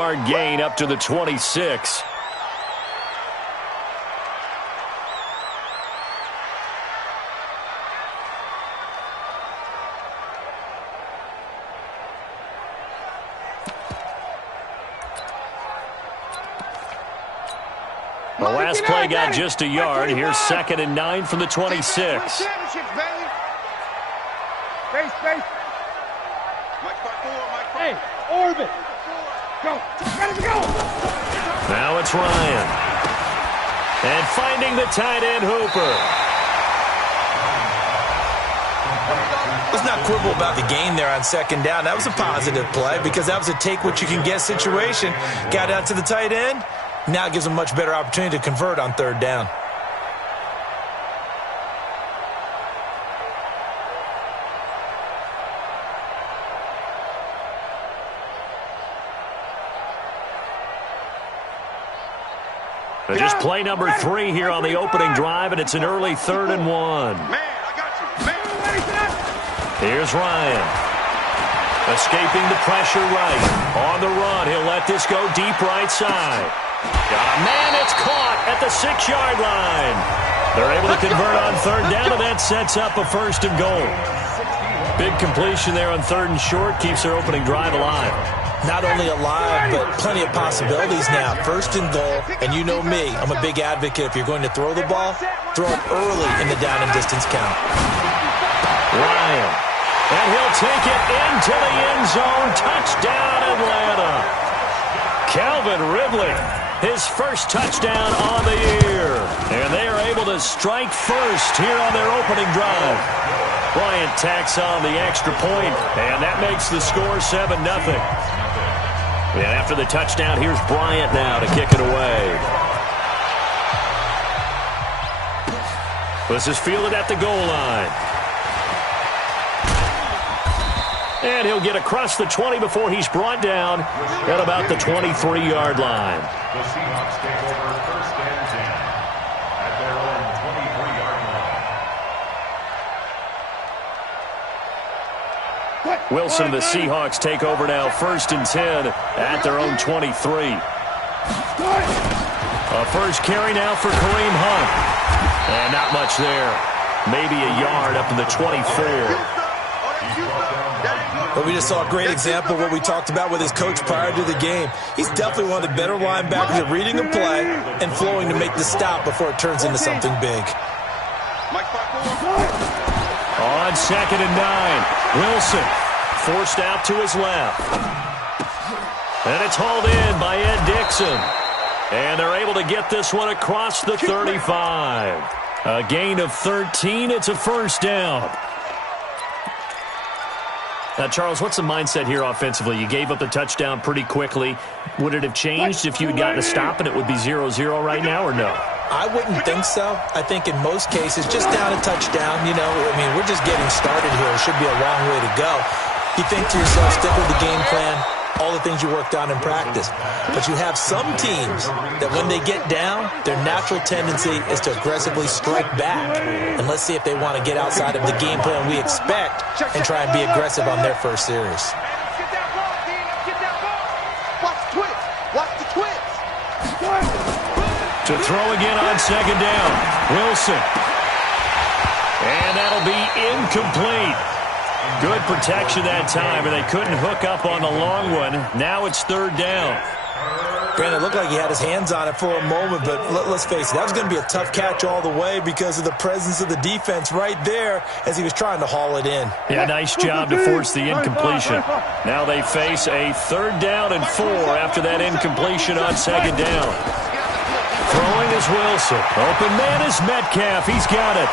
Gain up to the 26. The last play got just a yard. Here's 2nd and 9 from the 26. Hey, orbit. Go. Now it's Ryan. And finding the tight end Hooper. Let's not quibble about the gain there on 2nd down. That was a positive play because that was a take-what-you-can-get situation. Got out to the tight end. Now it gives them a much better opportunity to convert on 3rd down. Just play number 3 here on the opening drive, and it's an early 3rd and 1. Man, I got you. Man. Here's Ryan. Escaping the pressure right. On the run, he'll let this go deep right side. Got a man, it's caught at the 6-yard line. They're able to convert on 3rd down, and that sets up a 1st and goal. Big completion there on 3rd and short, keeps their opening drive alive. Not only alive, but plenty of possibilities now. 1st and goal, and you know me, I'm a big advocate. If you're going to throw the ball, throw it early in the down and distance count. Ryan, and he'll take it into the end zone. Touchdown, Atlanta. Calvin Ridley, his first touchdown on the year. And they are able to strike first here on their opening drive. Bryant tacks on the extra point, and that makes the score 7-0. And after the touchdown, here's Bryant now to kick it away. This is fielded at the goal line. And he'll get across the 20 before he's brought down at about the 23-yard line. The Seahawks take over 1st and 10 at their own 23-yard line. Wilson and the Seahawks take over now 1st and 10 at their own 23. A first carry now for Kareem Hunt. And not much there. Maybe a yard up to the 24. But we just saw a great example of what we talked about with his coach prior to the game. He's definitely one of the better linebackers at reading a play and flowing to make the stop before it turns into something big. On 2nd and 9, Wilson forced out to his left. And it's hauled in by Ed Dixon. And they're able to get this one across the 35. A gain of 13. It's a 1st down. Now, Charles, what's the mindset here offensively? You gave up the touchdown pretty quickly. Would it have changed if you had gotten a stop and it would be 0-0 right now, or no? I wouldn't think so. I think in most cases, just down a touchdown, you know, I mean, we're just getting started here. It should be a long way to go. You think to yourself, stick with the game plan, all the things you worked on in practice. But you have some teams that when they get down, their natural tendency is to aggressively strike back. And let's see if they want to get outside of the game plan we expect and try and be aggressive on their first series. To throw again on 2nd down, Wilson. And that'll be incomplete. Good protection that time, and they couldn't hook up on the long one. Now it's 3rd down. Granted, it looked like he had his hands on it for a moment, but let's face it, that was going to be a tough catch all the way because of the presence of the defense right there as he was trying to haul it in. Yeah, nice job to force the incompletion. Now they face a 3rd down and 4 after that incompletion on 2nd down. Throwing is Wilson. Open man is Metcalf. He's got it.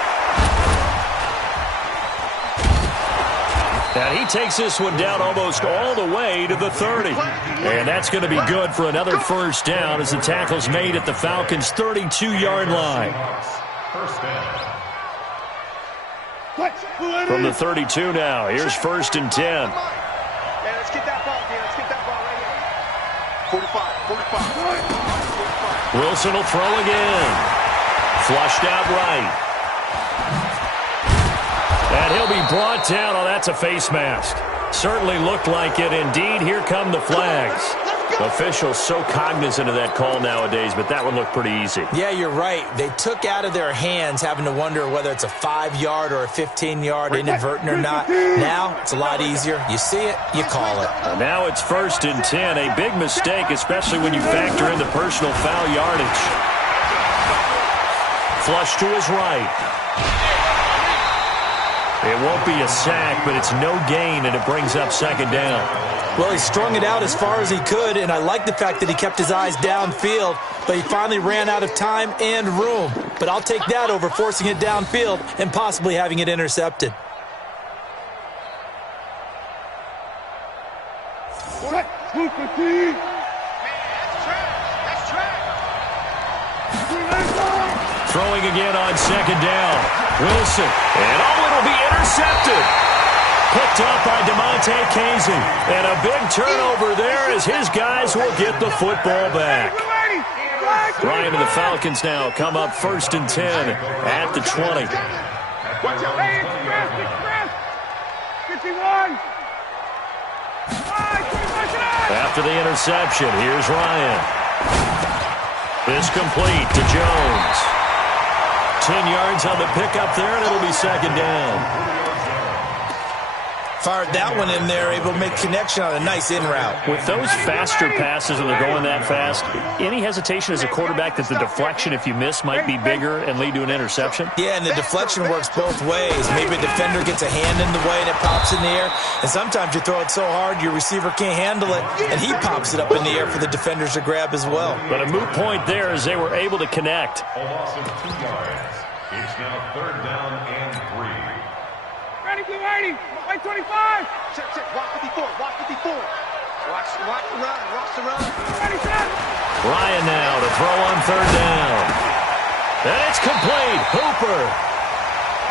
And he takes this one down almost all the way to the 30. And that's going to be good for another 1st down as the tackle's made at the Falcons' 32-yard line. From the 32 now, here's 1st and 10. Let's get that ball, man. Let's get that ball right here. 45. Wilson will throw again. Flushed out right. And he'll be brought down. Oh, that's a face mask. Certainly looked like it. Indeed, here come the flags. Officials so cognizant of that call nowadays, but that one looked pretty easy. Yeah, you're right. They took out of their hands having to wonder whether it's a 5-yard or a 15-yard inadvertent or not. Now, it's a lot easier. You see it, you call it. Now it's 1st and 10. A big mistake, especially when you factor in the personal foul yardage. Flush to his right. It won't be a sack, but it's no gain, and it brings up 2nd down. Well, he strung it out as far as he could, and I like the fact that he kept his eyes downfield, but he finally ran out of time and room. But I'll take that over forcing it downfield and possibly having it intercepted. Throwing again on 2nd down. Wilson, and it'll be intercepted. Picked up by DeMonte Casey. And a big turnover there as his guys will get the football back. Ryan and the Falcons now come up 1st and 10 at the 20. Hey, express. 51. After the interception, here's Ryan. This complete to Jones. 10 yards on the pickup there, and it'll be 2nd down. Fired that one in there, able to make connection on a nice in route. With those faster passes when they're going that fast, any hesitation as a quarterback that the deflection, if you miss, might be bigger and lead to an interception? Yeah, and the deflection works both ways. Maybe a defender gets a hand in the way and it pops in the air, and sometimes you throw it so hard your receiver can't handle it, and he pops it up in the air for the defenders to grab as well. But a moot point there as they were able to connect. A loss of 2 yards. It's now 3rd down and 3. Ready, blue 80. White 25. Check. Walk 54. Walk 54. Watch the run. Ready, set. Ryan now to throw on 3rd down. And it's complete. Hooper.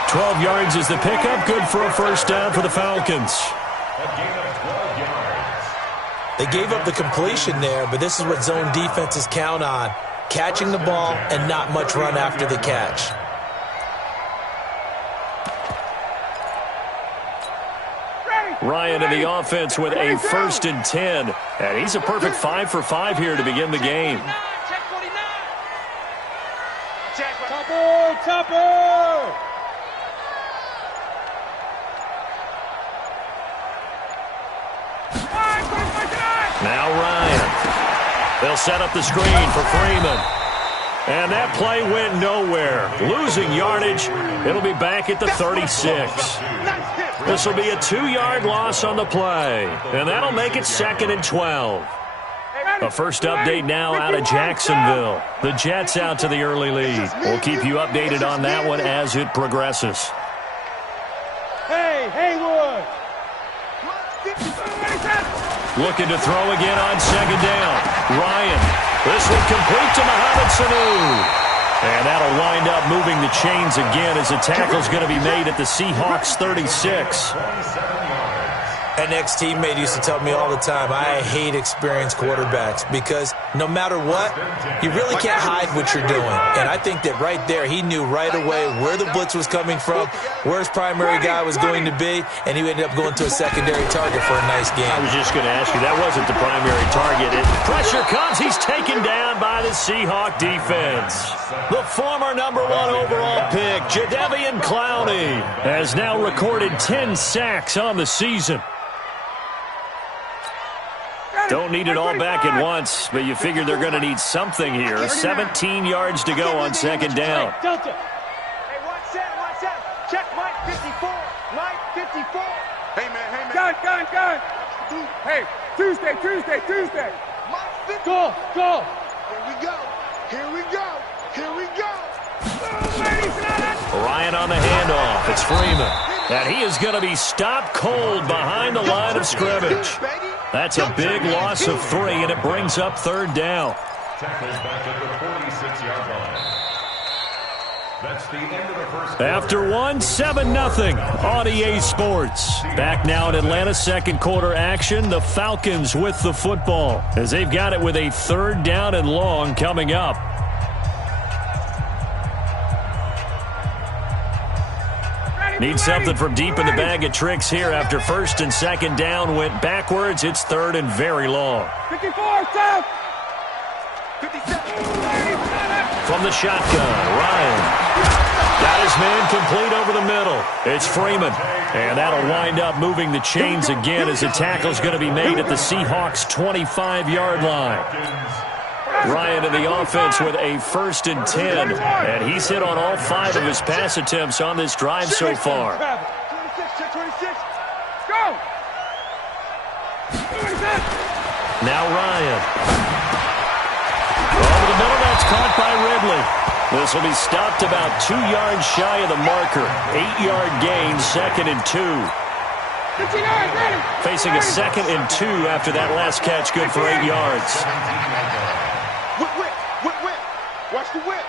12 yards is the pickup. Good for a 1st down for the Falcons. A gain of 12 yards. They gave up the completion there, but this is what zone defenses count on. Catching the ball and not much run after the catch. Ryan in the offense with a 1st and 10. And he's a perfect 5 for 5 here to begin the game. Topper! Now Ryan. They'll set up the screen for Freeman. And that play went nowhere. Losing yardage. It'll be back at the 36. This will be a 2-yard loss on the play. And that'll make it 2nd and 12. A first update now out of Jacksonville. The Jets out to the early lead. We'll keep you updated on that one as it progresses. Hey, Haywood. Looking to throw again on 2nd down. Ryan. This one complete to Mohamed Sanu. And that'll wind up moving the chains again as the tackle's going to be made at the Seahawks 36. An ex-teammate used to tell me all the time, I hate experienced quarterbacks because no matter what, you really can't hide what you're doing. And I think that right there, he knew right away where the blitz was coming from, where his primary guy was going to be, and he ended up going to a secondary target for a nice game. I was just going to ask you, that wasn't the primary target. Pressure comes, he's taken down by the Seahawk defense. The former #1 overall pick, Jadeveon Clowney, has now recorded 10 sacks on the season. Don't need it all back at once, but you figure they're going to need something here. 17 yards to go on 2nd down. Delta. Hey, watch that. Check Mike 54. Mike 54. Hey, man. Gun. Hey, Tuesday. Mike 50. Go. Here we go. Ryan on the handoff. It's Freeman. And he is going to be stopped cold behind the line of scrimmage. That's a big loss of 3, and it brings up 3rd down. Tackles back at the 46-yard line. That's the end of the first quarter. After 7-0 on EA Sports. Back now in Atlanta's 2nd quarter action. The Falcons with the football as they've got it with a 3rd down and long coming up. Need something from deep in the bag of tricks here after first and second down went backwards. It's third and very long. 54, south. 57. From the shotgun, Ryan. Got his man complete over the middle. It's Freeman. And that'll wind up moving the chains again as the tackle's going to be made at the Seahawks' 25-yard line. Ryan in the offense with a 1st and 10. And he's hit on all 5 of his pass attempts on this drive so far. 26. Go. Now Ryan. Over the middle, that's caught by Ridley. This will be stopped about 2 yards shy of the marker. 8-yard gain, 2nd and 2. Facing a 2nd and 2 after that last catch, good for 8 yards. Whip. Watch the whip.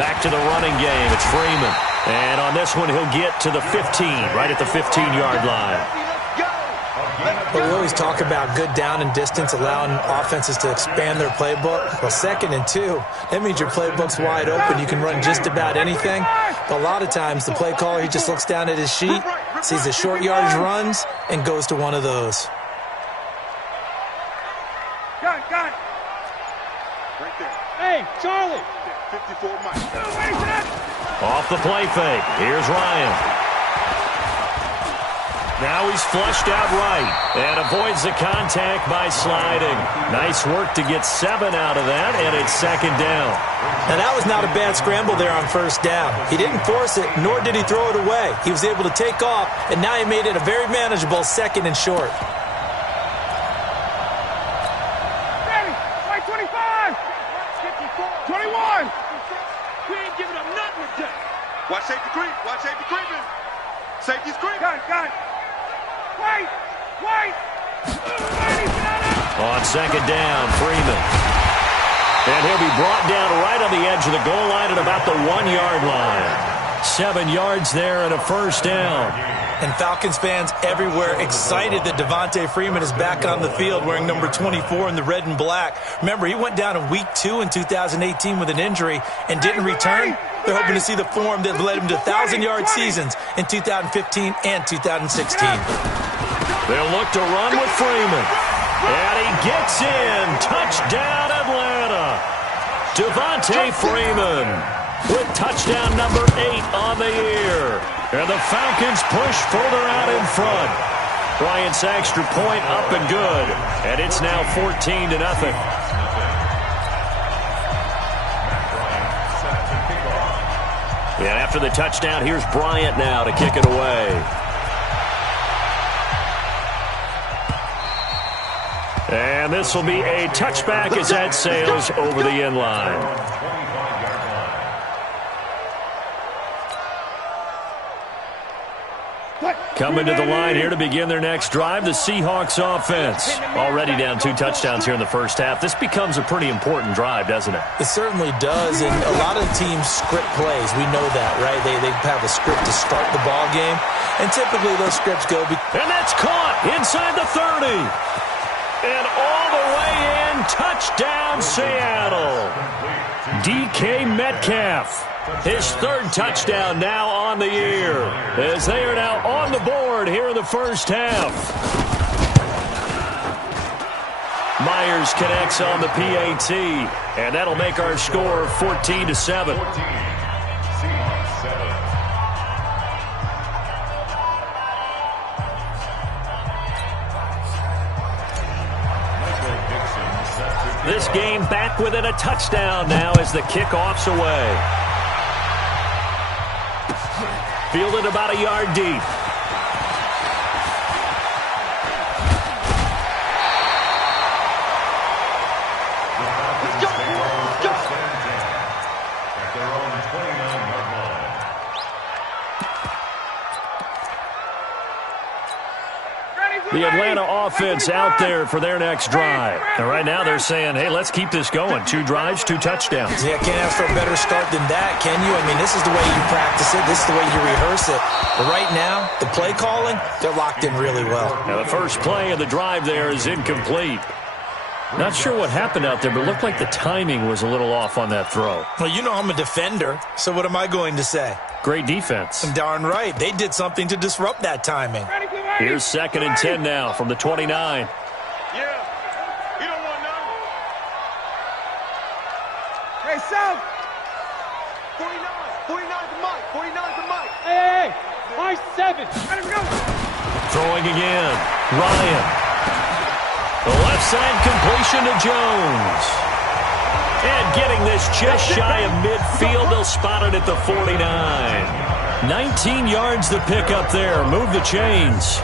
Back to the running game. It's Freeman. And on this one, he'll get to the 15, right at the 15-yard line. But we always talk about good down and distance, allowing offenses to expand their playbook. Well, 2nd and 2, that means your playbook's wide open. You can run just about anything. But a lot of times, the play caller, he just looks down at his sheet, sees the short yardage runs, and goes to one of those. Got it. Right there. Hey, Charlie. 54 Mike. Off the play fake. Here's Ryan. Now he's flushed out right and avoids the contact by sliding. Nice work to get 7 out of that, and it's 2nd down. Now, that was not a bad scramble there on 1st down. He didn't force it, nor did he throw it away. He was able to take off, and now he made it a very manageable 2nd and short. Ready. Right 25. 54. 21. We ain't giving up nothing today. Watch safety creep. Safety's creep. Got it. Wait! On 2nd down, Freeman. And he'll be brought down right on the edge of the goal line at about the 1-yard line. 7 yards there and a 1st down. And Falcons fans everywhere excited that Devontae Freeman is back on the field wearing number 24 in the red and black. Remember, he went down in week 2 in 2018 with an injury and didn't return. They're hoping to see the form that led him to 1,000-yard seasons in 2015 and 2016. They'll look to run with Freeman. And he gets in. Touchdown, Atlanta. Devontae Freeman with touchdown number 8 on the year. And the Falcons push further out in front. Bryant's extra point up and good. And it's now 14-0. And after the touchdown, here's Bryant now to kick it away. And this will be a touchback as that sails over the end line. Coming to the line here to begin their next drive, the Seahawks offense. Already down 2 touchdowns here in the first half. This becomes a pretty important drive, doesn't it? It certainly does, and a lot of teams script plays. We know that, right? They have a script to start the ball game, and typically those scripts go... And that's caught inside the 30. And all the way in, touchdown Seattle. DK Metcalf. His 3rd touchdown now on the year, as they are now on the board here in the first half. Myers connects on the PAT, and that'll make our score 14-7. This game back within a touchdown now as the kickoff's away. Fielded about a yard deep. The Atlanta offense out there for their next drive. And right now they're saying, hey, let's keep this going. 2 drives, 2 touchdowns. Yeah, can't ask for a better start than that, can you? I mean, this is the way you practice it. This is the way you rehearse it. But right now, the play calling, they're locked in really well. Now the first play of the drive there is incomplete. Not sure what happened out there, but it looked like the timing was a little off on that throw. Well, you know I'm a defender, so what am I going to say? Great defense. Darn right. They did something to disrupt that timing. Here's 2nd and 10 now from the 29. Yeah. You don't want none. Hey, South. 49. 49 to Mike. 49 to Mike. Hey. My 7. Let him go. Throwing again. Ryan. The left side completion to Jones. And getting this just shy of midfield. They'll spot it at the 49. 19 yards to pick up there. Move the chains.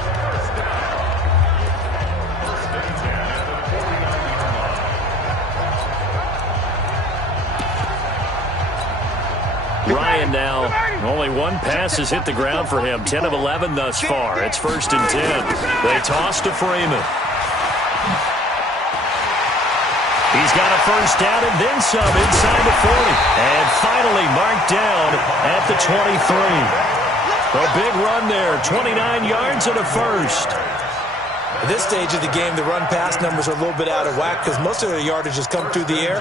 Ryan now, only one pass has hit the ground for him. 10 of 11 thus far. It's 1st and 10. They toss to Freeman. He's got a first down and then some inside the 40. And finally marked down at the 23. A big run there, 29 yards and a first. At this stage of the game, the run-pass numbers are a little bit out of whack because most of their yardage has come through the air.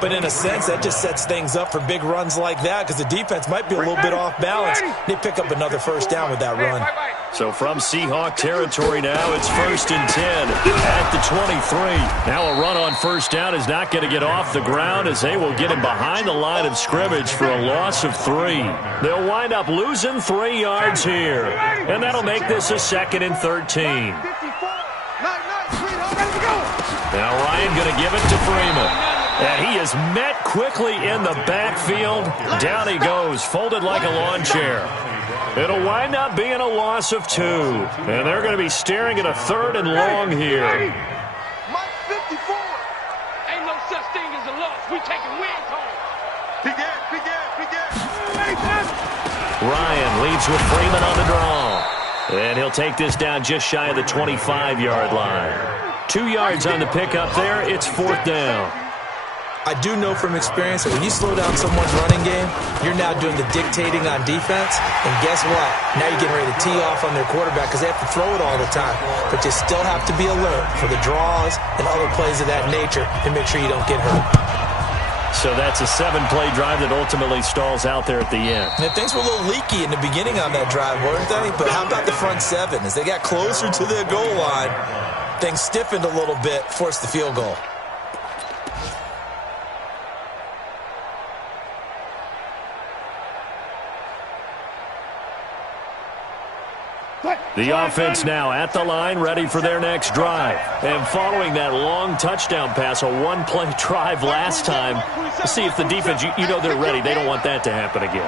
But in a sense, that just sets things up for big runs like that because the defense might be a little bit off balance. They pick up another first down with that run. So from Seahawk territory now, it's 1st and 10 at the 23. Now a run on first down is not going to get off the ground as they will get him behind the line of scrimmage for a loss of 3. They'll wind up losing 3 yards here. And that'll make this a 2nd and 13. Now Ryan going to give it to Freeman. And he is met quickly in the backfield. Down he goes, folded like a lawn chair. It'll wind up being a loss of 2. And they're going to be staring at a 3rd and long here. Mike 54. Ain't no such thing as a loss. We taking wins home. Big Ryan leads with Freeman on the draw. And he'll take this down just shy of the 25-yard line. 2 yards on the pickup there. It's 4th down. I do know from experience that when you slow down someone's running game, you're now doing the dictating on defense. And guess what? Now you're getting ready to tee off on their quarterback because they have to throw it all the time. But you still have to be alert for the draws and other plays of that nature to make sure you don't get hurt. So that's a 7-play drive that ultimately stalls out there at the end. And things were a little leaky in the beginning on that drive, weren't they? But how about the front 7? As they got closer to their goal line, things stiffened a little bit, forced the field goal. The offense now at the line, ready for their next drive. And following that long touchdown pass, a 1-play drive last time, to see if the defense, you know they're ready. They don't want that to happen again.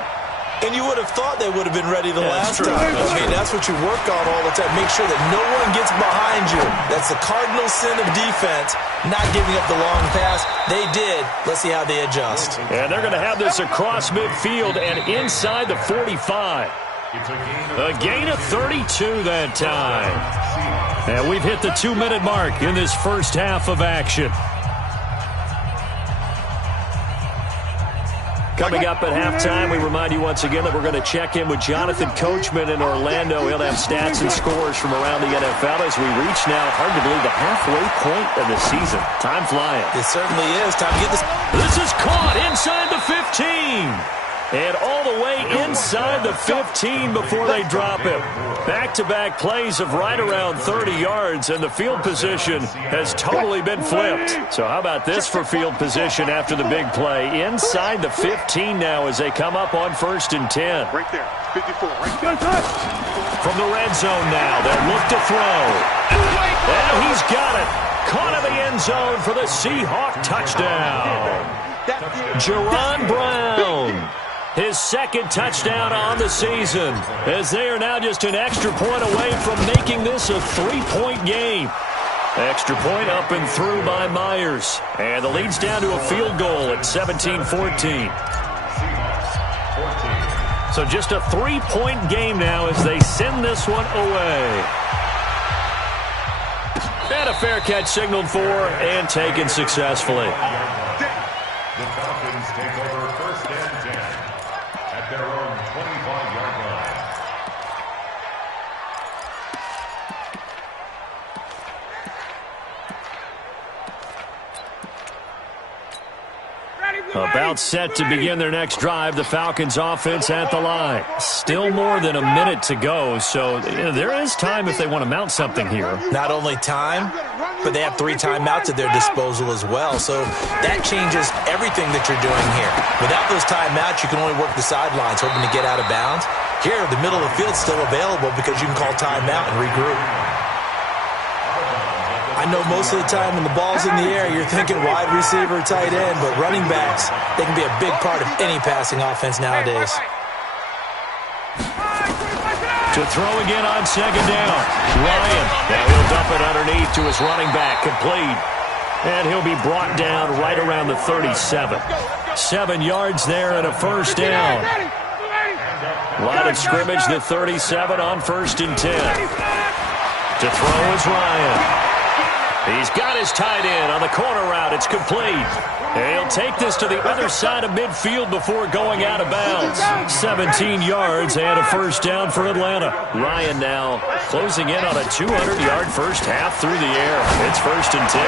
And you would have thought they would have been ready the last time. I mean, that's what you work on all the time. Make sure that no one gets behind you. That's the cardinal sin of defense, not giving up the long pass. They did. Let's see how they adjust. And they're going to have this across midfield and inside the 45. A gain of 32 that time. And we've hit the 2-minute mark in this first half of action. Coming up at halftime, we remind you once again that we're going to check in with Jonathan Coachman in Orlando. He'll have stats and scores from around the NFL as we reach now, hard to believe, the halfway point of the season. Time flying. It certainly is. Time to get this. This is caught inside the 15. And all the way inside the 15 before they drop him. Back-to-back plays of right around 30 yards, and the field position has totally been flipped. So how about this for field position after the big play? Inside the 15 now as they come up on 1st and 10. Right there, 54, right there. From the red zone now, they'll look to throw. And he's got it. Caught in the end zone for the Seahawk touchdown. Jerron Brown. His 2nd touchdown on the season, as they are now just an extra point away from making this a 3-point game. Extra point up and through by Myers. And the lead's down to a field goal at 17-14. So just a 3-point game now as they send this one away. And a fair catch signaled for and taken successfully. The Falcons take over 1st and 10 at their own 25-yard line. About set to begin their next drive, the Falcons offense at the line. Still more than a minute to go, so there is time if they want to mount something here. Not only time, but they have 3 timeouts at their disposal as well, so that changes everything that you're doing here. Without those timeouts, you can only work the sidelines, hoping to get out of bounds. Here, the middle of the field's still available because you can call timeout and regroup. I know most of the time when the ball's in the air, you're thinking wide receiver, tight end, but running backs, they can be a big part of any passing offense nowadays. To throw again on second down. Ryan. Now he'll dump it underneath to his running back. Complete. And he'll be brought down right around the 37. 7 yards there and a first down. Line of scrimmage, the 37 on 1st and 10. To throw is Ryan. He's got his tight end on the corner route. It's complete. And he'll take this to the other side of midfield before going out of bounds. 17 yards and a first down for Atlanta. Ryan now closing in on a 200-yard first half through the air. It's 1st and 10.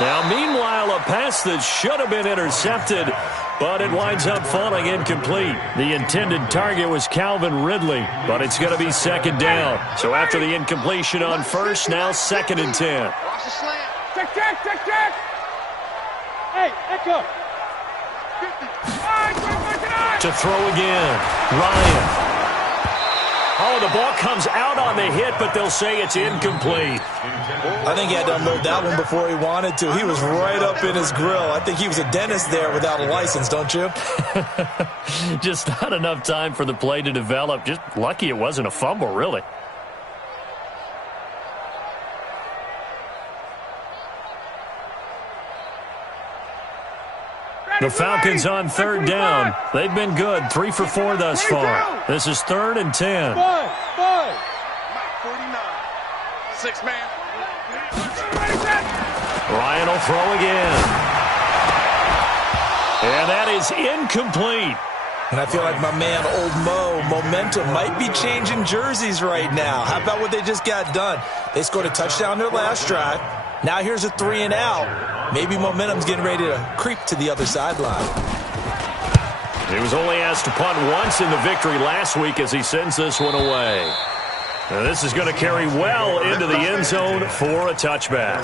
Now, meanwhile, a pass that should have been intercepted, but it winds up falling incomplete. The intended target was Calvin Ridley, but it's going to be 2nd down. So after the incompletion on 1st, now 2nd and 10. Check, check, check, check. Hey, Echo. To throw again, Ryan. Oh, the ball comes out on the hit, but they'll say it's incomplete. I think he had to unload that one before he wanted to. He was right up in his grill. I think he was a dentist there without a license, don't you? Just not enough time for the play to develop. Just lucky it wasn't a fumble, really. The Falcons on 3rd down. They've been good, 3 for 4 thus far. This is 3rd and 10. 49. 6 man. Ryan will throw again. And that is incomplete. And I feel like my man, Old Mo, momentum might be changing jerseys right now. How about what they just got done? They scored a touchdown their last drive. Now here's a 3 and out. Maybe momentum's getting ready to creep to the other sideline. He was only asked to punt once in the victory last week as he sends this one away. Now this is going to carry well into the end zone for a touchback.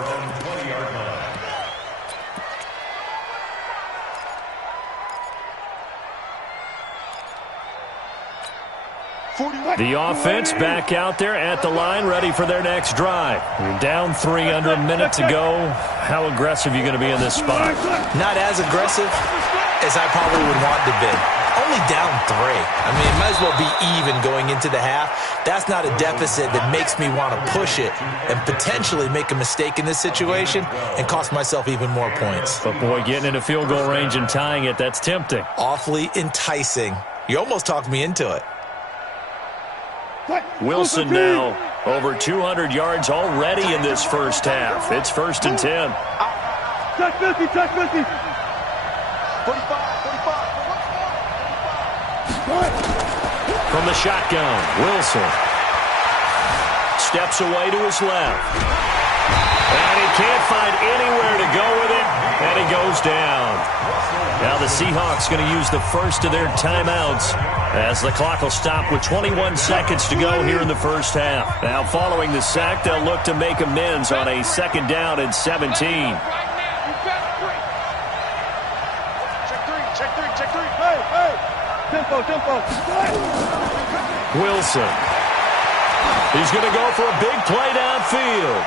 The offense back out there at the line, ready for their next drive. You're down 3, under a minute to go. How aggressive are you going to be in this spot? Not as aggressive as I probably would want to be. Only down 3. I mean, it might as well be even going into the half. That's not a deficit that makes me want to push it and potentially make a mistake in this situation and cost myself even more points. But, boy, getting into field goal range and tying it, that's tempting. Awfully enticing. You almost talked me into it. Wilson now over 200 yards already in this first half. It's 1st and 10. Touch 50, touch 50. 45, 45. From the shotgun, Wilson steps away to his left. And he can't find anywhere to go with it, and he goes down. Now the Seahawks going to use the first of their timeouts as the clock will stop with 21 seconds to go here in the first half. Now following the sack, they'll look to make amends on a 2nd down and 17. Check 3, check 3, check 3. Hey, hey. Tempo, tempo. Wilson. He's going to go for a big play downfield.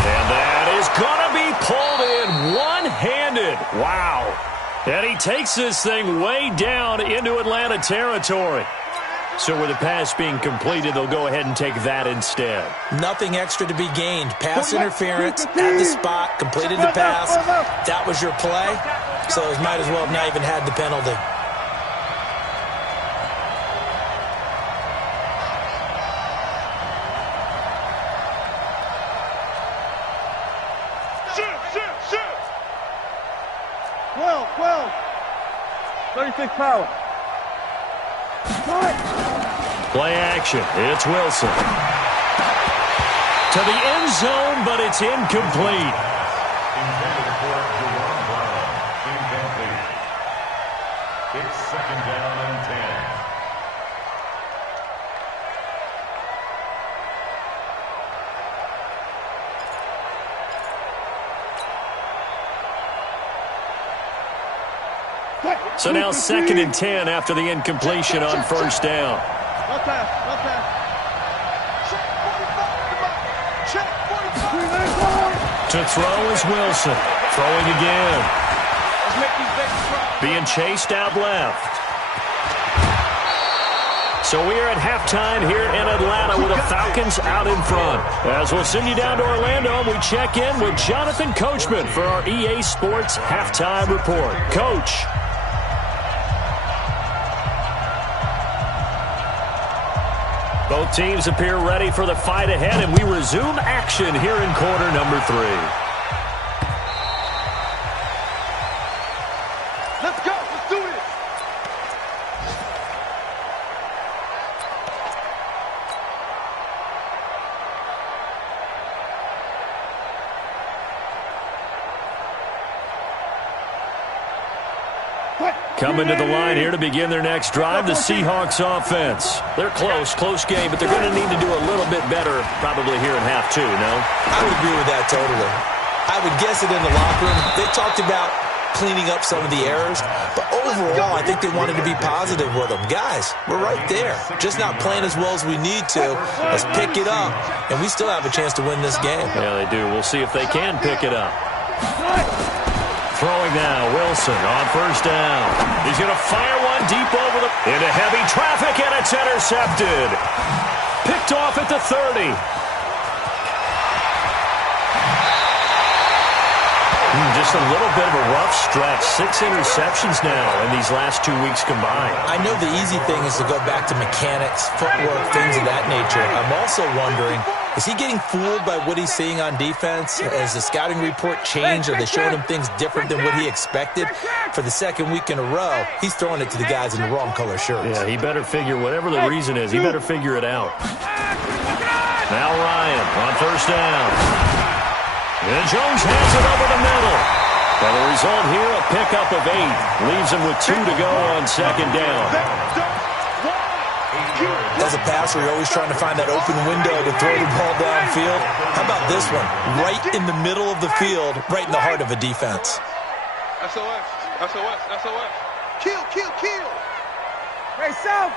And that is going to be pulled in one-handed. Wow. And he takes this thing way down into Atlanta territory. So with the pass being completed, they'll go ahead and take that instead. Nothing extra to be gained. Pass interference at the spot, completed the pass. That was your play. So it might as well have not even had the penalty. Shoot. 12. 36 power. Play action. It's Wilson. To the end zone, but it's incomplete. It's 2nd down and 10. So now 2nd and 10 after the incompletion on 1st down. No pass. To throw is Wilson. Throwing again. Being chased out left. So we are at halftime here in Atlanta with the Falcons out in front. As we'll send you down to Orlando, we check in with Jonathan Coachman for our EA Sports Halftime Report. Coach. Both teams appear ready for the fight ahead, and we resume action here in quarter number 3. Let's go. Let's do this. Coming to the line here to begin their next drive, the Seahawks offense. They're close game, but they're going to need to do a little bit better probably here in half 2, no? I would agree with that totally. I would guess it in the locker room. They talked about cleaning up some of the errors, but overall, I think they wanted to be positive with them. Guys, we're right there. Just not playing as well as we need to. Let's pick it up, and we still have a chance to win this game. Yeah, they do. We'll see if they can pick it up. Throwing now, Wilson on 1st down. He's going to fire one deep over into heavy traffic, and it's intercepted. Picked off at the 30. Just a little bit of a rough stretch. 6 interceptions now in these last 2 weeks combined. I know the easy thing is to go back to mechanics, footwork, things of that nature. I'm also wondering, is he getting fooled by what he's seeing on defense? Has the scouting report changed? Are they showing him things different than what he expected? For the 2nd week in a row, he's throwing it to the guys in the wrong color shirts. Yeah, he better figure, whatever the reason is, he better figure it out. Now Ryan on 1st down. And Jones has it over the middle. And the result here, a pickup of 8. Leaves him with 2 to go on 2nd down. As a passer, you're always trying to find that open window to throw the ball downfield. How about this one? Right in the middle of the field, right in the heart of a defense. SOS. Kill. Hey, South.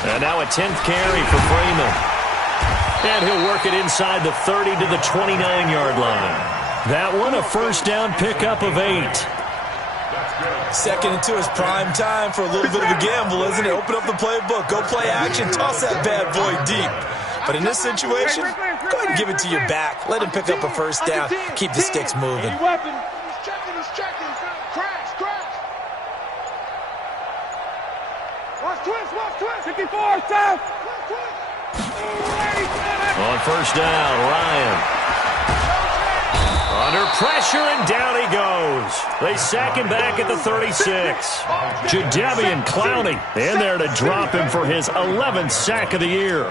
And now a 10th carry for Freeman. And he'll work it inside the 30 to the 29-yard line. That one, a 1st down pickup of 8. 2nd and 2 is prime time for a little bit of a gamble, isn't it? Open up the playbook, go play action, toss that bad boy deep. But in this situation, go ahead and give it to your back. Let him pick up a 1st down, keep the sticks moving. He's checking. Crash. Watch twist. 54, South. On 1st down, Ryan. Under pressure, and down he goes. They sack him back at the 36. Jadeveon Clowney in there to drop him for his 11th sack of the year.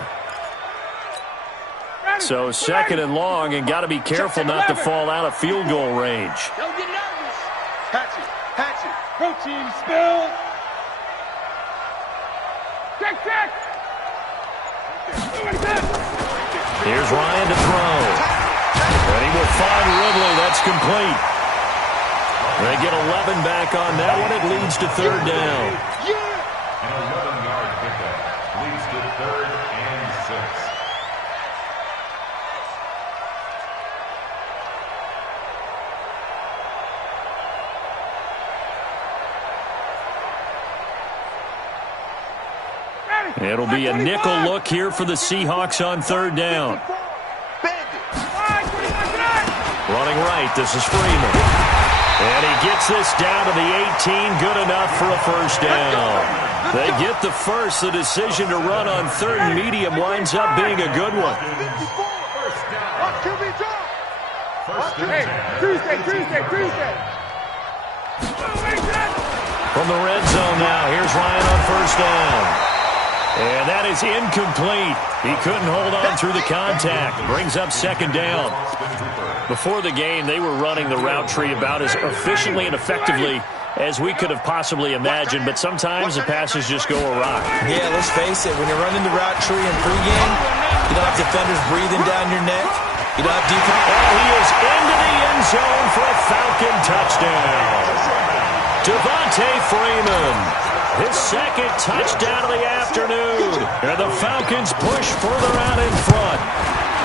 So 2nd and long, and got to be careful not to fall out of field goal range. Don't get nervous. Hatchet. Protein spill. Check. Here's Ryan to throw. And he will find Ridley. That's complete. They get 11 back on that one. It leads to 3rd down. An 11-yard pickup leads to 3rd and 6. It'll be a nickel look here for the Seahawks on 3rd down. Running right, this is Freeman. And he gets this down to the 18, good enough for a 1st down. They get the first. The decision to run on 3rd and medium winds up being a good one. Hey, Tuesday. From the red zone now, here's Ryan on 1st down. And that is incomplete. He couldn't hold on through the contact. Brings up second down. Before the game, they were running the route tree about as efficiently and effectively as we could have possibly imagined, but sometimes the passes just go awry. Yeah, let's face it, when you're running the route tree in pregame, you don't have defenders breathing down your neck. You don't have defense. And he is into the end zone for a Falcon touchdown. Devontae Freeman, his second touchdown of the afternoon. And the Falcons push further out in front.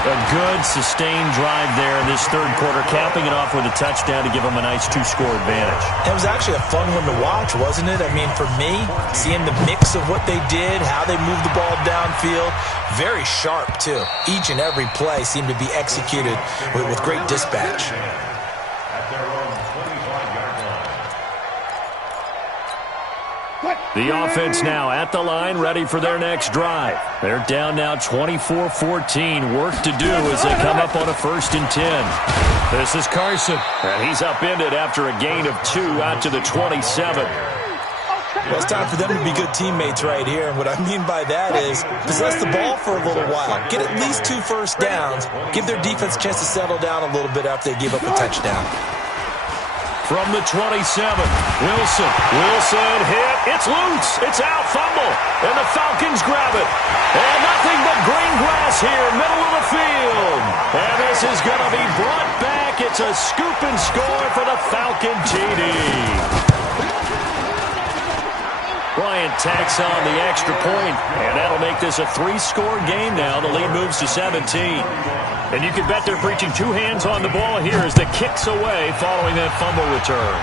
A good, sustained drive there in this third quarter, capping it off with a touchdown to give them a nice two-score advantage. It was actually a fun one to watch, wasn't it? I mean, for me, seeing the mix of what they did, how they moved the ball downfield, very sharp, too. Each and every play seemed to be executed with great dispatch. At their own 25-yard line. The offense now at the line, ready for their next drive. They're down now 24-14. Work to do as they come up on a 1st and 10. This is Carson, and he's upended after a gain of 2 out to the 27. Well, it's time for them to be good teammates right here, and what I mean by that is possess the ball for a little while, get at least 2 first downs, give their defense a chance to settle down a little bit after they give up a touchdown. From the 27, Wilson. Wilson hit. It's loose. It's out. Fumble. And the Falcons grab it. And nothing but green grass here, middle of the field. And this is going to be brought back. It's a scoop and score for the Falcon TD. Bryant tacks on the extra point, and that'll make this a 3-score game now. The lead moves to 17. And you can bet they're preaching 2 hands on the ball here as the kick's away following that fumble return.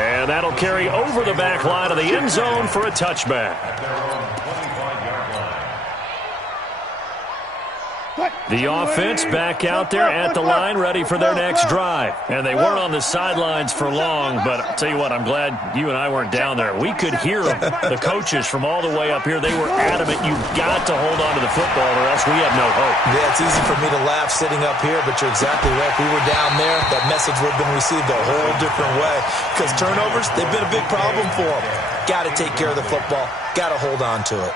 And that'll carry over the back line of the end zone for a touchback. At their own 25-yard line. The offense back out there at the line, ready for their next drive. And they weren't on the sidelines for long, but I'll tell you what, I'm glad you and I weren't down there. We could hear them, the coaches from all the way up here. They were adamant, you've got to hold on to the football or else we have no hope. Yeah, it's easy for me to laugh sitting up here, but you're exactly right. If we were down there, that message would have been received a whole different way. Because turnovers, they've been a big problem for them. Got to take care of the football. Got to hold on to it.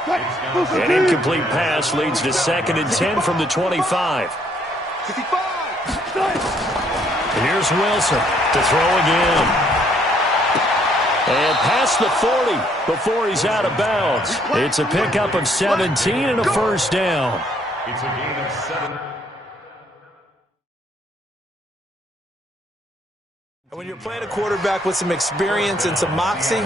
An incomplete pass leads to 2nd and 10 from the 25. Here's Wilson to throw again. And past the 40 before he's out of bounds. It's a pickup of 17 and a first down. It's a gain of 7. When you're playing a quarterback with some experience and some moxie,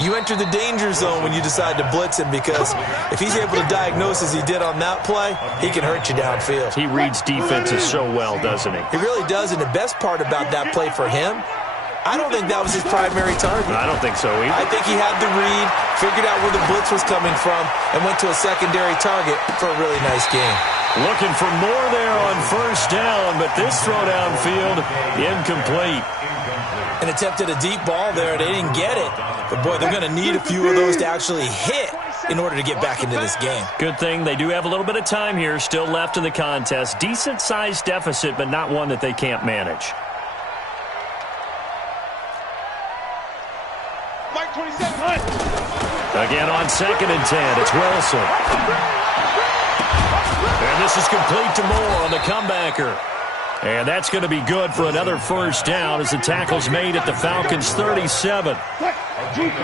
you enter the danger zone when you decide to blitz him, because if he's able to diagnose as he did on that play, he can hurt you downfield. He reads defenses so well, doesn't he? He really does, and the best part about that play for him, I don't think that was his primary target. I don't think so either. I think he had the read, figured out where the blitz was coming from, and went to a secondary target for a really nice game. Looking for more there on first down, but this throw downfield, incomplete. And attempted a deep ball there. They didn't get it. But, boy, they're going to need a few of those to actually hit in order to get back into this game. Good thing they do have a little bit of time here still left in the contest. Decent-sized deficit, but not one that they can't manage. Mike 27. Again on 2nd and 10, it's Wilson. And this is complete to Moore on the comebacker. And that's going to be good for another first down as the tackle's made at the Falcons' 37.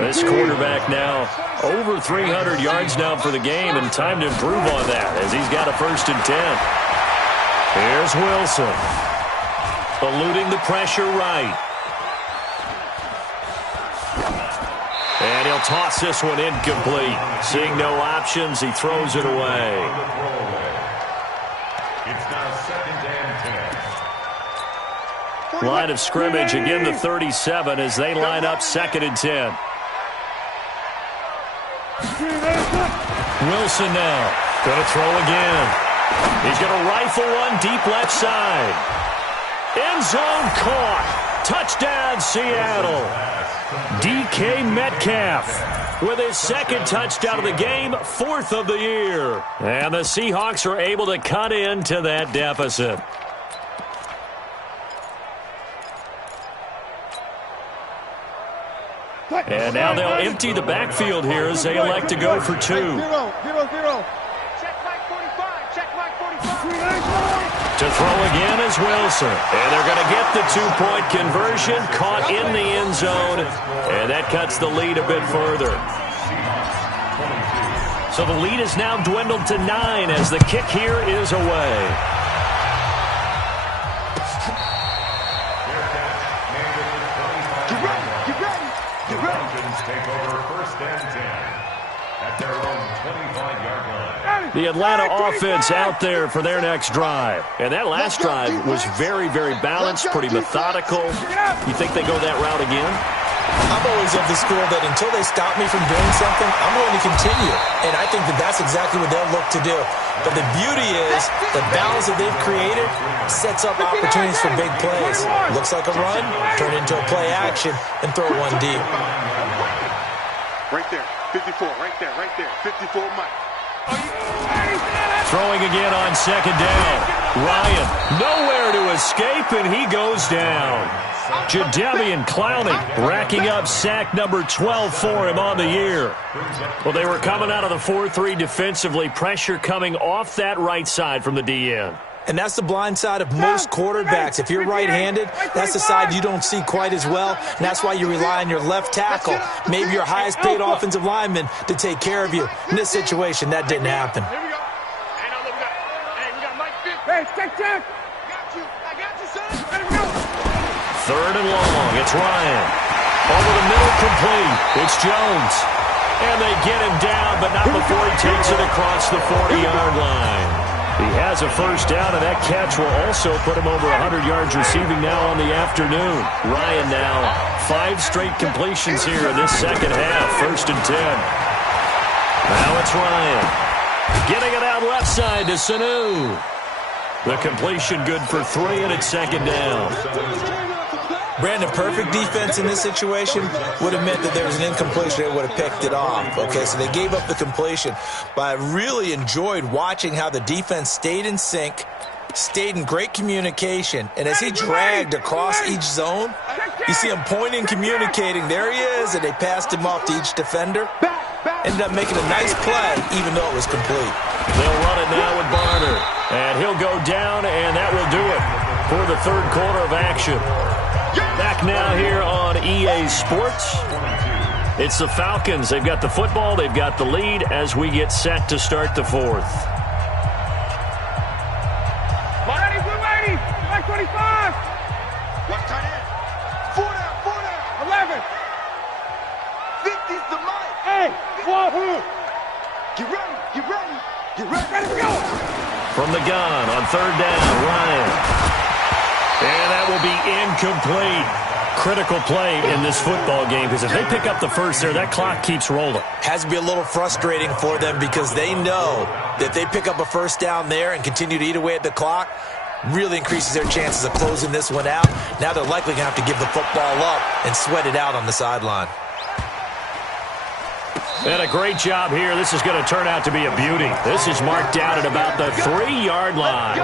This quarterback now over 300 yards now for the game, and time to improve on that as he's got a 1st and 10. Here's Wilson. Eluding the pressure right. And he'll toss this one incomplete. Seeing no options, he throws it away. It's now 2nd and 10. Line of scrimmage, again the 37 as they line up 2nd and 10. Wilson now going to throw again. He's going to rifle one deep left side. End zone caught. Touchdown Seattle. DK Metcalf with his 2nd touchdown of the game, 4th of the year. And the Seahawks are able to cut into that deficit. And now they'll empty the backfield here as they elect to go for 2. 0, 0, 0. Check Mike 45. Check Mike 45. To throw again is Wilson. And they're going to get the 2-point conversion, caught in the end zone. And that cuts the lead a bit further. So the lead is now dwindled to 9 as the kick here is away. The Falcons take over 1st and 10 at their own 25-yard line. The Atlanta offense out there for their next drive. And that last drive was very, very balanced, pretty methodical. You think they go that route again? I'm always of the school that until they stop me from doing something, I'm going to continue. And I think that that's exactly what they'll look to do. But the beauty is the balance that they've created sets up opportunities for big plays. Looks like a run, turn into a play action, and throw one deep. Right there, 54, right there, 54 Mike. Throwing again on 2nd down. Ryan, nowhere to escape, and he goes down. Jadeveon Clowney racking up sack number 12 for him on the year. Well, they were coming out of the 4-3 defensively. Pressure coming off that right side from the DN. And that's the blind side of most quarterbacks. If you're right-handed, that's the side you don't see quite as well. And that's why you rely on your left tackle, maybe your highest-paid offensive lineman, to take care of you. In this situation, that didn't happen. Here we go. Hey, we got Mike 50. Hey, check. I got you, son. Let him go. 3rd and long. It's Ryan. Over the middle, complete. It's Jones. And they get him down, but not before he takes it across the 40-yard line. He has a 1st down, and that catch will also put him over 100 yards receiving now on the afternoon. Ryan now 5 straight completions here in this second half. 1st and 10. Now it's Ryan. Getting it out left side to Sanu. The completion good for 3, and it's 2nd down. Brandon, perfect defense in this situation would have meant that there was an incompletion. They would have picked it off. Okay, so they gave up the completion. But I really enjoyed watching how the defense stayed in sync, stayed in great communication. And as he dragged across each zone, you see him pointing, communicating. There he is, and they passed him off to each defender. Ended up making a nice play, even though it was complete. They'll run it now with Barner. And he'll go down, and that will do it for the 3rd quarter of action. Back now here on EA Sports. It's the Falcons. They've got the football. They've got the lead as we get set to start the 4th. Ready, we're ready. Mike 25. What's tight end? 4 down. 11. 50's the Mike. Hey, wahoo. Get ready. Let's go. From the gun on 3rd down, Ryan. And that will be incomplete. Critical play in this football game, because if they pick up the 1st there, that clock keeps rolling. Has to be a little frustrating for them because they know that they pick up a 1st down there and continue to eat away at the clock, really increases their chances of closing this one out. Now they're likely going to have to give the football up and sweat it out on the sideline. And a great job here. This is going to turn out to be a beauty. This is marked down at about the 3-yard line.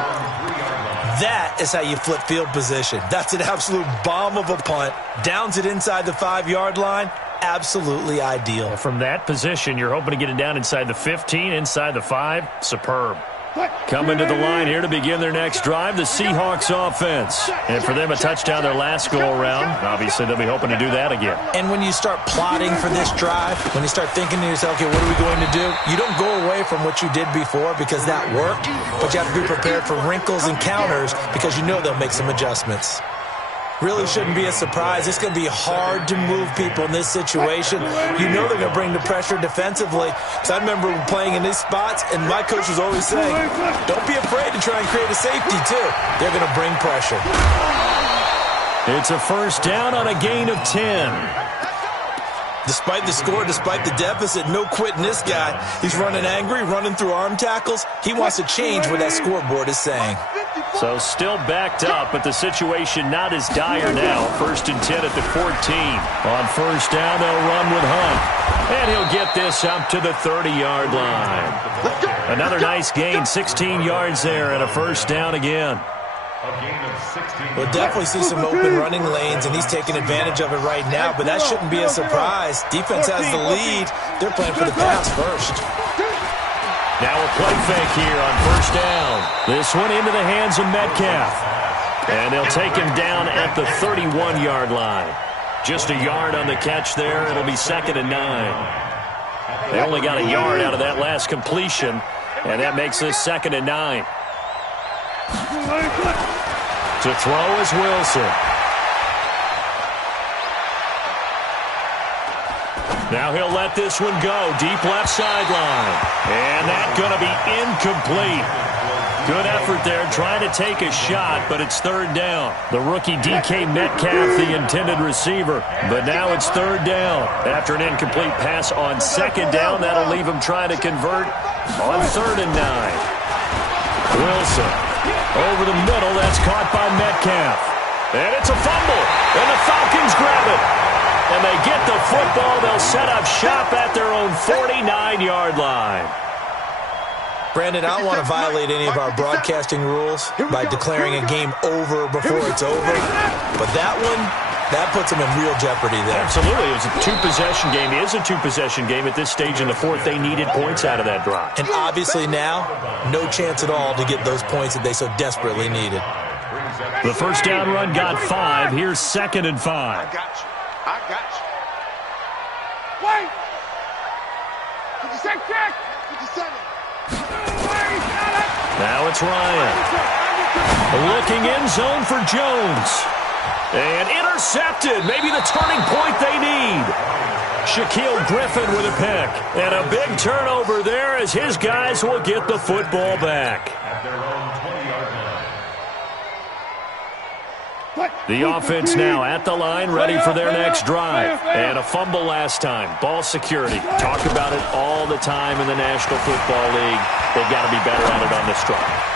That is how you flip field position. That's an absolute bomb of a punt. Downs it inside the 5-yard line. Absolutely ideal. From that position, you're hoping to get it down inside the 15, inside the 5. Superb. Coming to the line here to begin their next drive, the Seahawks offense. And for them, a touchdown their last go-around. Obviously, they'll be hoping to do that again. And when you start plotting for this drive, when you start thinking to yourself, okay, what are we going to do? You don't go away from what you did before because that worked, but you have to be prepared for wrinkles and counters because you know they'll make some adjustments. Really shouldn't be a surprise. It's going to be hard to move people in this situation. You know they're going to bring the pressure defensively. So I remember playing in these spots, and my coach was always saying, don't be afraid to try and create a safety, too. They're going to bring pressure. It's a 1st down on a gain of 10. Despite the score, despite the deficit, no quitting this guy. He's running angry, running through arm tackles. He wants to change what that scoreboard is saying. So still backed up, but the situation not as dire now. 1st and 10 at the 14. On 1st down, they'll run with Hunt. And he'll get this up to the 30-yard line. Another nice gain, 16 yards there, and a 1st down again. A gain of 16. We'll definitely see some open running lanes, and he's taking advantage of it right now, but that shouldn't be a surprise. Defense has the lead. They're playing for the pass first. Now a play fake here on first down. This one into the hands of Metcalf. And they'll take him down at the 31-yard line. Just a yard on the catch there. It'll be 2nd and 9. They only got a yard out of that last completion, and that makes this 2nd and 9. To throw is Wilson. Now he'll let this one go. Deep left sideline. And that's going to be incomplete. Good effort there trying to take a shot, but it's 3rd down. The rookie DK Metcalf, the intended receiver. But now it's 3rd down. After an incomplete pass on 2nd down, that'll leave him trying to convert on 3rd and 9. Wilson over the middle. That's caught by Metcalf. And it's a fumble. And the Falcons grab it. And they get the football. They'll set up shop at their own 49-yard line. Brandon, I don't want to violate any of our broadcasting rules by declaring a game over before it's over. But that one, that puts them in real jeopardy there. Absolutely. It was a two-possession game. It is a two-possession game at this stage in the 4th. They needed points out of that drive. And obviously now, no chance at all to get those points that they so desperately needed. The first down run got 5. Here's 2nd and 5. I got you. Wait! 56, 57. Now it's Ryan. Looking end zone for Jones. And intercepted. Maybe the turning point they need. Shaquille Griffin with a pick. And a big turnover there as his guys will get the football back. At their own 20-yard line. The offense now at the line, ready for their next drive. And a fumble last time. Ball security. Talk about it all the time in the National Football League. They've got to be better at it on this drive.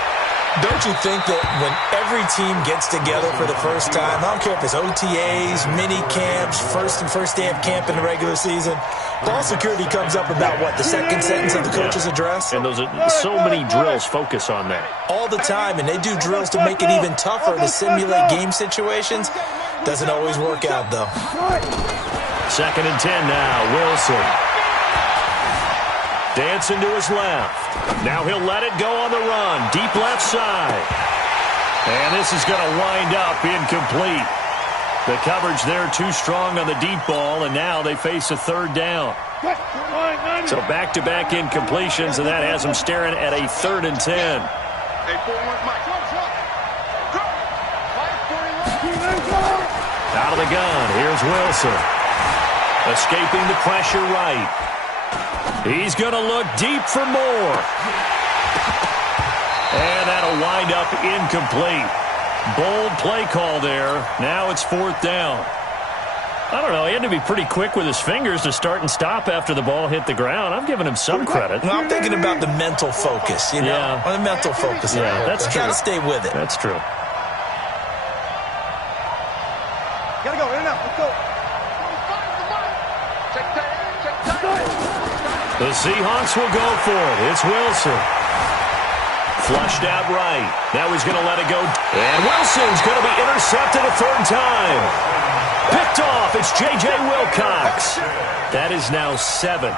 Don't you think that when every team gets together for the first time, I don't care if it's OTAs, mini camps, first day of camp in the regular season, ball security comes up about, what, the second sentence of the coach's address? And those are so many drills focus on that. All the time, and they do drills to make it even tougher to simulate game situations. Doesn't always work out, though. 2nd and 10 now. Wilson. Dancing to his left. Now he'll let it go on the run. Deep left side. And this is going to wind up incomplete. The coverage there too strong on the deep ball, and now they face a 3rd down. So back-to-back incompletions, and that has them staring at a 3rd and 10. Out of the gun, here's Wilson. Escaping the pressure right. He's going to look deep for more. And that'll wind up incomplete. Bold play call there. Now it's 4th down. I don't know. He had to be pretty quick with his fingers to start and stop after the ball hit the ground. I'm giving him some credit. Well, I'm thinking about the mental focus, you know? Yeah. The mental focus. Yeah, that's true. Got to stay with it. That's true. Gotta go, in and out, let's go. The Seahawks will go for it. It's Wilson. Flushed out right. Now he's going to let it go. And Wilson's going to be intercepted a 3rd time. Picked off. It's J.J. Wilcox. That is now 7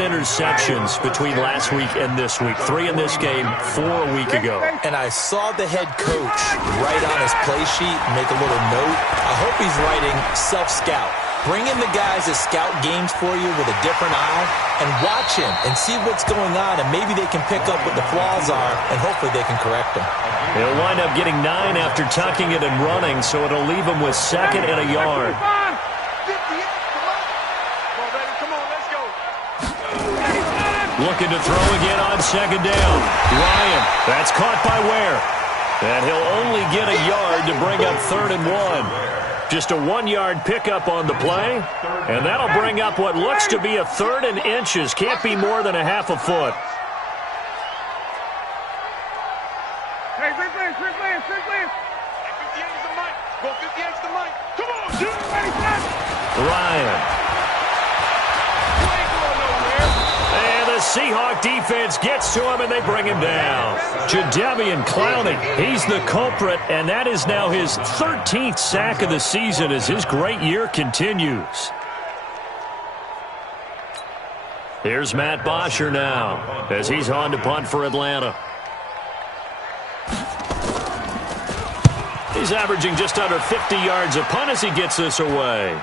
interceptions between last week and this week. 3 in this game, 4 a week ago. And I saw the head coach write on his play sheet, make a little note. I hope he's writing self-scout. Bring in the guys that scout games for you with a different eye and watch him and see what's going on, and maybe they can pick up what the flaws are, and hopefully they can correct them. He'll wind up getting 9 after tucking it and running, so it'll leave him with 2nd and a yard. Looking to throw again on 2nd down. Ryan, that's caught by Ware. And he'll only get a yard to bring up 3rd and 1. Just a 1-yard pickup on the play, and that'll bring up what looks to be a 3rd and inches. Can't be more than a half a foot. Hey, quick lance. 58's the mic. Go 58's the mic. Come on, dude. Ryan. You ain't going nowhere. And the Seahawk defense gets to him, and they bring him down. Jadeveon Clowney, he's the culprit, and that is now his 13th sack of the season as his great year continues. Here's Matt Bosher now as he's on to punt for Atlanta. He's averaging just under 50 yards a punt as he gets this away.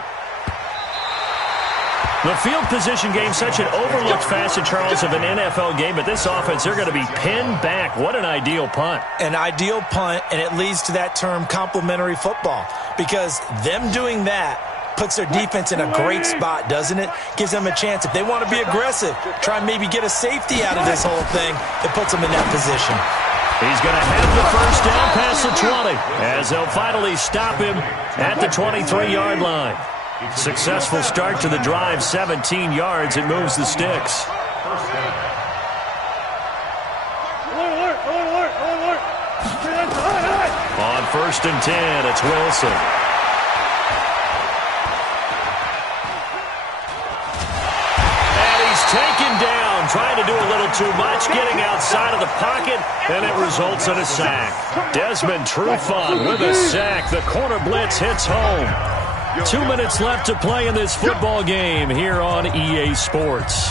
The field position game, such an overlooked facet, Charles, of an NFL game, but this offense, they're going to be pinned back. What an ideal punt. An ideal punt, and it leads to that term complementary football, because them doing that puts their defense in a great spot, doesn't it? Gives them a chance. If they want to be aggressive, try and maybe get a safety out of this whole thing, it puts them in that position. He's going to have the first down past the 20 as they'll finally stop him at the 23-yard line. Successful start to the drive, 17 yards. It moves the sticks. On 1st and 10, it's Wilson. And he's taken down, trying to do a little too much, getting outside of the pocket, and it results in a sack. Desmond Trufant with a sack. The corner blitz hits home. 2 minutes left to play in this football game here on EA Sports.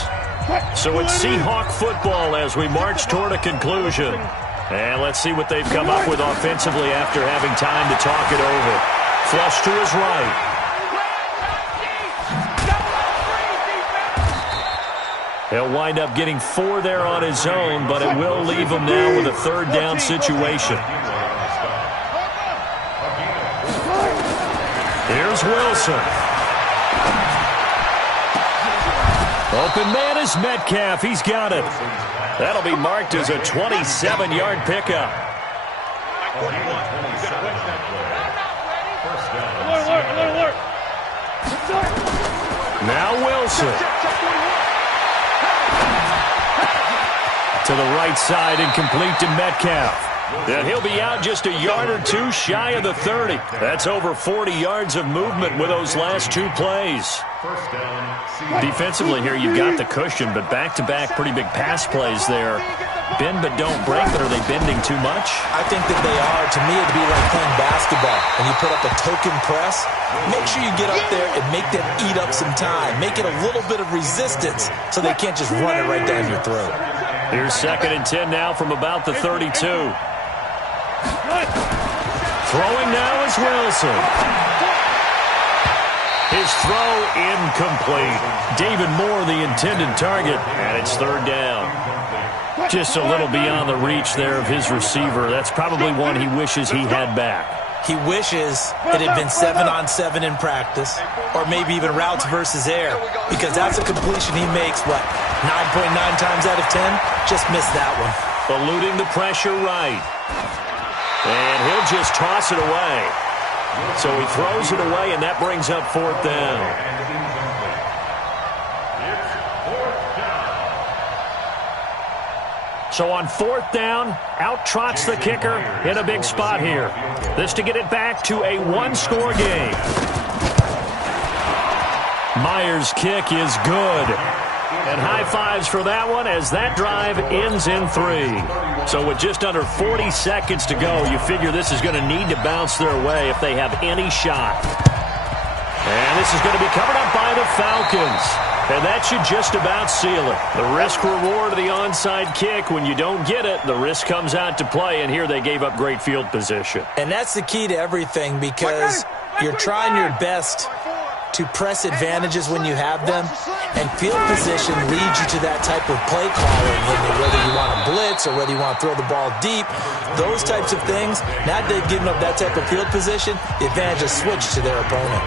So it's Seahawk football as we march toward a conclusion. And let's see what they've come up with offensively after having time to talk it over. Flush to his right. He'll wind up getting 4 there on his own, but it will leave him now with a 3rd down situation. Here's Wilson. Open man is Metcalf. He's got it. That'll be marked as a 27-yard pickup. Now Wilson. To the right side and complete to Metcalf. And he'll be out just a yard or two shy of the 30. That's over 40 yards of movement with those last 2 plays. Defensively here, you've got the cushion, but back-to-back pretty big pass plays there. Bend but don't break, but are they bending too much? I think that they are. To me, it'd be like playing basketball. When you put up a token press, make sure you get up there and make them eat up some time. Make it a little bit of resistance so they can't just run it right down your throat. Here's 2nd and 10 now from about the 32. Throwing now is Wilson. His throw incomplete. David Moore, the intended target, and it's 3rd down. Just a little beyond the reach there of his receiver. That's probably one he wishes he had back. He wishes it had been 7-on-7 in practice, or maybe even routes versus air, because that's a completion he makes, 9.9 times out of 10? Just missed that one. Eluding the pressure right. And he'll just toss it away. So he throws it away, and that brings up 4th down. So on 4th down, out trots the kicker in a big spot here. This to get it back to a 1-score game. Myers' kick is good. And high fives for that one as that drive ends in 3. So with just under 40 seconds to go, you figure this is going to need to bounce their way if they have any shot. And this is going to be covered up by the Falcons. And that should just about seal it. The risk-reward of the onside kick, when you don't get it, the risk comes out to play, and here they gave up great field position. And that's the key to everything, because you're trying your best to press advantages when you have them, and field position leads you to that type of play calling, whether you want to blitz or whether you want to throw the ball deep, those types of things. Now that they've given up that type of field position, the advantage is switched to their opponent.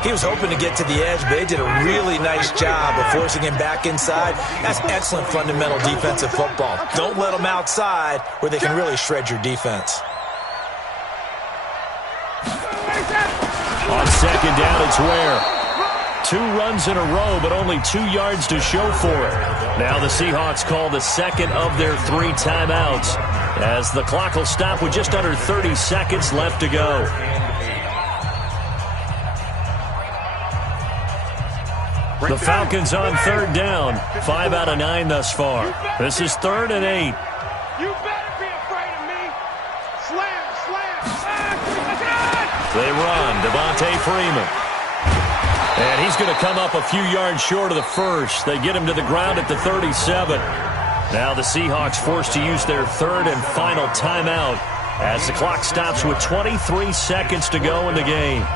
He was hoping to get to the edge, but they did a really nice job of forcing him back inside. That's excellent fundamental defensive football. Don't let them outside where they can really shred your defense. On 2nd down, it's Ware. 2 runs in a row, but only 2 yards to show for it. Now the Seahawks call the 2nd of their 3 timeouts as the clock will stop with just under 30 seconds left to go. The Falcons on third down. 5 out of 9 thus far. This is 3rd and 8. You better be afraid of me. Slam, slam. They run. Devontae Freeman. And he's going to come up a few yards short of the first. They get him to the ground at the 37. Now the Seahawks forced to use their 3rd and final timeout as the clock stops with 23 seconds to go in the game.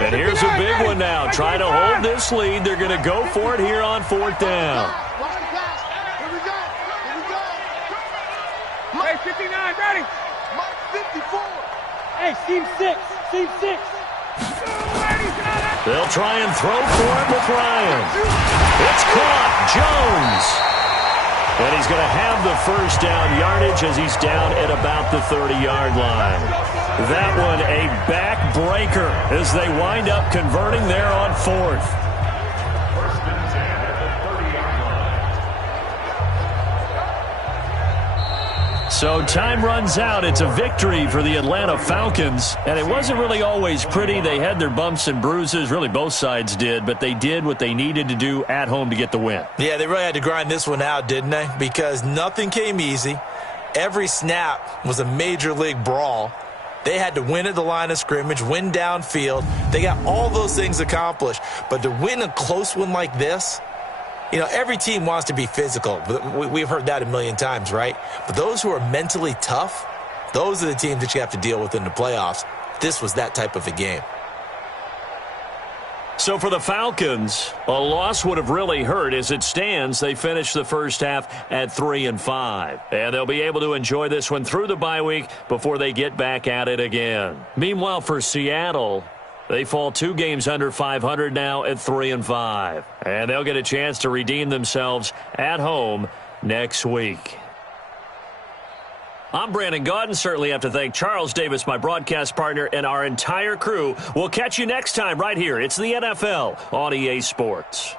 And here's a big one now. Trying to hold this lead. They're going to go for it here on 4th down. Watch the pass. Here we go. Here we go. Hey, 59, ready. Mike 54. Hey, seam 6. Seam 6. They'll try and throw for it with Ryan. It's caught. Jones. And he's going to have the first down yardage as he's down at about the 30-yard line. That one a backbreaker as they wind up converting there on 4th. 1st and 10 at the 30-yard line. So time runs out. It's a victory for the Atlanta Falcons. And it wasn't really always pretty. They had their bumps and bruises. Really, both sides did. But they did what they needed to do at home to get the win. Yeah, they really had to grind this one out, didn't they? Because nothing came easy. Every snap was a major league brawl. They had to win at the line of scrimmage, win downfield. They got all those things accomplished. But to win a close one like this, you know, every team wants to be physical. We've heard that a million times, right? But those who are mentally tough, those are the teams that you have to deal with in the playoffs. This was that type of a game. So for the Falcons, a loss would have really hurt. As it stands, they finished the first half at 3-5. And they'll be able to enjoy this one through the bye week before they get back at it again. Meanwhile, for Seattle, they fall 2 games under 500 now at 3-5. And they'll get a chance to redeem themselves at home next week. I'm Brandon Gaudin. Certainly have to thank Charles Davis, my broadcast partner, and our entire crew. We'll catch you next time right here. It's the NFL on EA Sports.